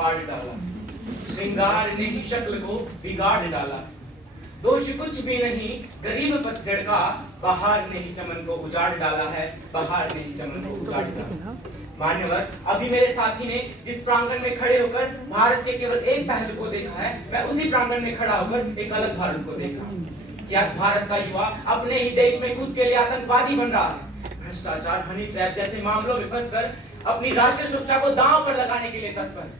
फाड़ डाला, श्रृंगार ने ही शक्ल को बिगाड़ डाला। दोष कुछ भी नहीं गरीब पतझड़ का, बहार ने ही चमन को उजाड़ डाला है, बहार ने ही चमन को उजाड़ डाला। मान्यवर, अभी मेरे साथी ने जिस प्रांगण में खड़े होकर भारत के केवल एक पहलू को देखा है, मैं उसी प्रांगण में खड़ा होकर एक अलग भारत को देखा कि आज भारत का युवा अपने ही देश में खुद के लिए आतंकवादी बन रहा है। भ्रष्टाचार, हनी ट्रैप जैसे मामलों में फंसकर अपनी राष्ट्रीय सुरक्षा को दांव पर लगाने के लिए तत्पर।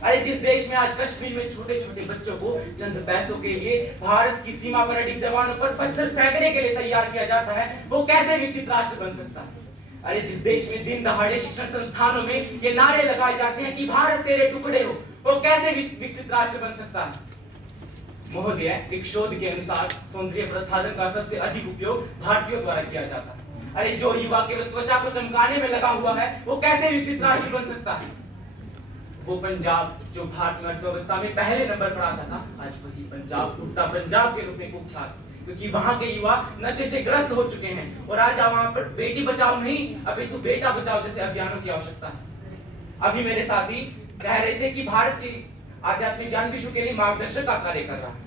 अरे जिस देश में आज कश्मीर में छोटे छोटे बच्चों को चंद पैसों के लिए भारत की सीमा पर अड़ी जवानों पर पत्थर फेंकने के लिए तैयार किया जाता है, वो कैसे विकसित राष्ट्र बन सकता है? अरे जिस देश में दिन दहाड़े शिक्षण संस्थानों में ये नारे लगाए जाते हैं कि भारत तेरे टुकड़े हो, वो कैसे विकसित राष्ट्र बन सकता है? महोदय, एक शोध के अनुसार सौंदर्य प्रसाधन का सबसे अधिक उपयोग भारतीयों द्वारा किया जाता है। अरे जो युवा केवल त्वचा को चमकाने में लगा हुआ है, वो कैसे विकसित राष्ट्र बन सकता है? वो पंजाब जो भारत में अर्थव्यवस्था में पहले नंबर पर आता था, आज वही पंजाब उड़ता पंजाब के रूप में कुख्यात, क्योंकि वहां के युवा नशे से ग्रस्त हो चुके हैं और आज वहां पर बेटी बचाओ नहीं, अपितु बेटा बचाओ जैसे अभियानों की आवश्यकता है। अभी मेरे साथी कह रहे थे कि भारत की आध्यात्मिक ज्ञान विश्व के लिए मार्गदर्शक का कार्य कर रहा है,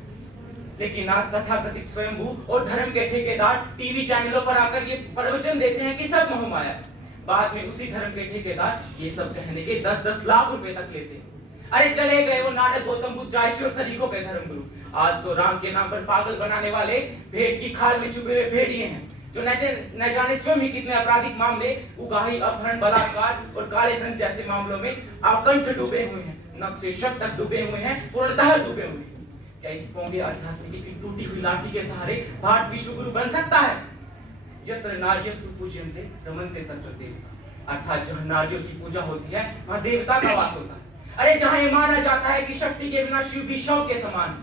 लेकिन आज तथाकथित स्वयंभू और धर्म के ठेकेदार टीवी चैनलों पर आकर ये प्रवचन देते हैं कि सब मोहमाया। बाद में उसी धर्म के ठेकेदार ये सब कहने के 10-10 लाख रुपए तक लेते हैं। अरे चले गए वो नाटक गौतम बुद्ध जैसे और सलीकों के धर्मगुरु, आज तो राम के नाम पर पागल बनाने वाले भेड़ की खाल में छुपे हुए भेड़िए हैं, जो न जाने स्वयं ही कितने आपराधिक मामले, उगाही, अपहरण, बलात्कार और काले धन जैसे मामलों में आकंठ डूबे हुए हैं, नक से शक तक डूबे हुए हैं, पूर्णतः डूबे हुए हैं। क्या इस पोंगे आध्यात्मिक की टूटी हुई लाठी के सहारे भारत विश्व गुरु बन सकता है? यत्र नार्यस्तु पूज्यन्ते रमन्ते तत्र देवता, अर्थात जहां नारियों की पूजा होती है वहां देवता का वास होता है। अरे जहां ये माना जाता है कि शक्ति के बिना शिव भी शव के समान,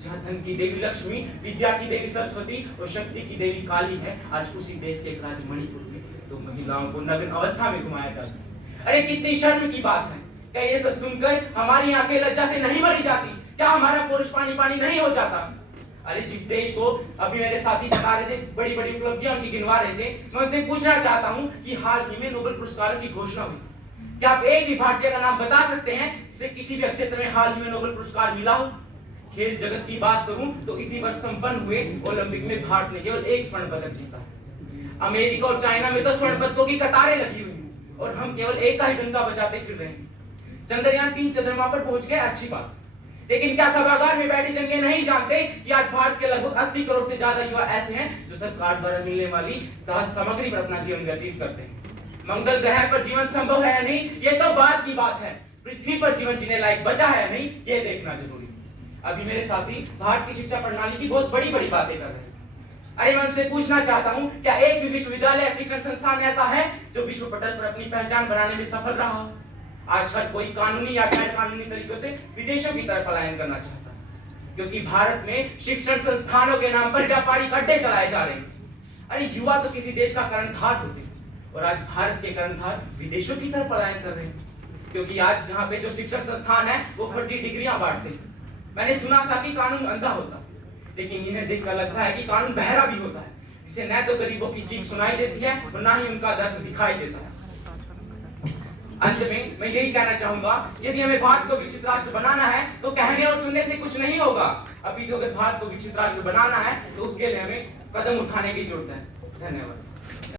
जहां धन की देवी लक्ष्मी, विद्या की देवी सरस्वती और शक्ति की देवी काली है, आज उसी देश के एक राज्य मणिपुर में तो महिलाओं को नग्न अवस्था में घुमाया जाता है। अरे कितनी शर्म की बात है! क्या ये सब सुनकर हमारी आंखें लज्जा से नहीं भरी जाती? क्या हमारा पुरुष पानी पानी नहीं हो जाता? अरे जिस देश को अभी मेरे साथी बता रहे थे बड़ी बड़ी उपलब्धियां उनकी गिनवा रहे थे, मैं उनसे पूछना चाहता हूं कि हाल ही में नोबेल पुरस्कारों की घोषणा हुई, क्या आप एक भी भारतीय का नाम बता सकते हैं जिसे किसी भी क्षेत्र में हाल ही में नोबेल पुरस्कार मिला हो? खेल जगत की बात करूं तो इसी वर्ष संपन्न हुए ओलंपिक में भारत ने केवल एक स्वर्ण पदक जीता। अमेरिका और चाइना में तो स्वर्ण पदकों की कतारें लगी हुई और हम केवल एक का ही डंका बजाते फिर रहे हैं। चंद्रयान 3 चंद्रमा पर पहुंच गया, अच्छी बात, लेकिन क्या सभागार में बैठे जन ये नहीं जानते कि आज भारत के लगभग 80 करोड़ से ज्यादा युवा ऐसे हैं जो सरकार द्वारा मिलने वाली सामग्री पर अपना जीवन व्यतीत करते हैं। मंगल ग्रह पर जीवन संभव है या नहीं, ये तो बात की बात है। पृथ्वी पर जीवन जीने लायक बचा है या नहीं, ये देखना जरूरी। अभी मेरे साथी भारत की शिक्षा प्रणाली की बहुत बड़ी बड़ी बातें कर रहे हैं। अरे मैं उनसे पूछना चाहता हूं, क्या एक भी विश्वविद्यालय शिक्षण संस्थान ऐसा है जो विश्व पटल पर अपनी पहचान बनाने में सफल रहा हो? आज हर कोई कानूनी या गैर कानूनी तरीकों से विदेशों की तरफ पलायन करना चाहता है, क्योंकि भारत में शिक्षण संस्थानों के नाम पर व्यापारिक अड्डे चलाए जा रहे हैं। अरे युवा तो किसी देश का कर्णधार होते हैं और आज भारत के कर्णधार विदेशों की तरफ पलायन कर रहे हैं, क्योंकि आज यहाँ पे जो शिक्षण संस्थान है वो फर्जी डिग्रियां बांटते हैं। मैंने सुना था कि कानून अंधा होता है, लेकिन इन्हें देखकर लगता है कि कानून बहरा भी होता है, जिससे न तो गरीबों की चीख सुनाई देती है और न ही उनका दर्द दिखाई देता है। अंत में मैं यही कहना चाहूंगा, यदि हमें भारत को विकसित राष्ट्र बनाना है तो कहने और सुनने से कुछ नहीं होगा। अभी तो अगर भारत को विकसित राष्ट्र बनाना है तो उसके लिए हमें कदम उठाने की जरूरत है। धन्यवाद।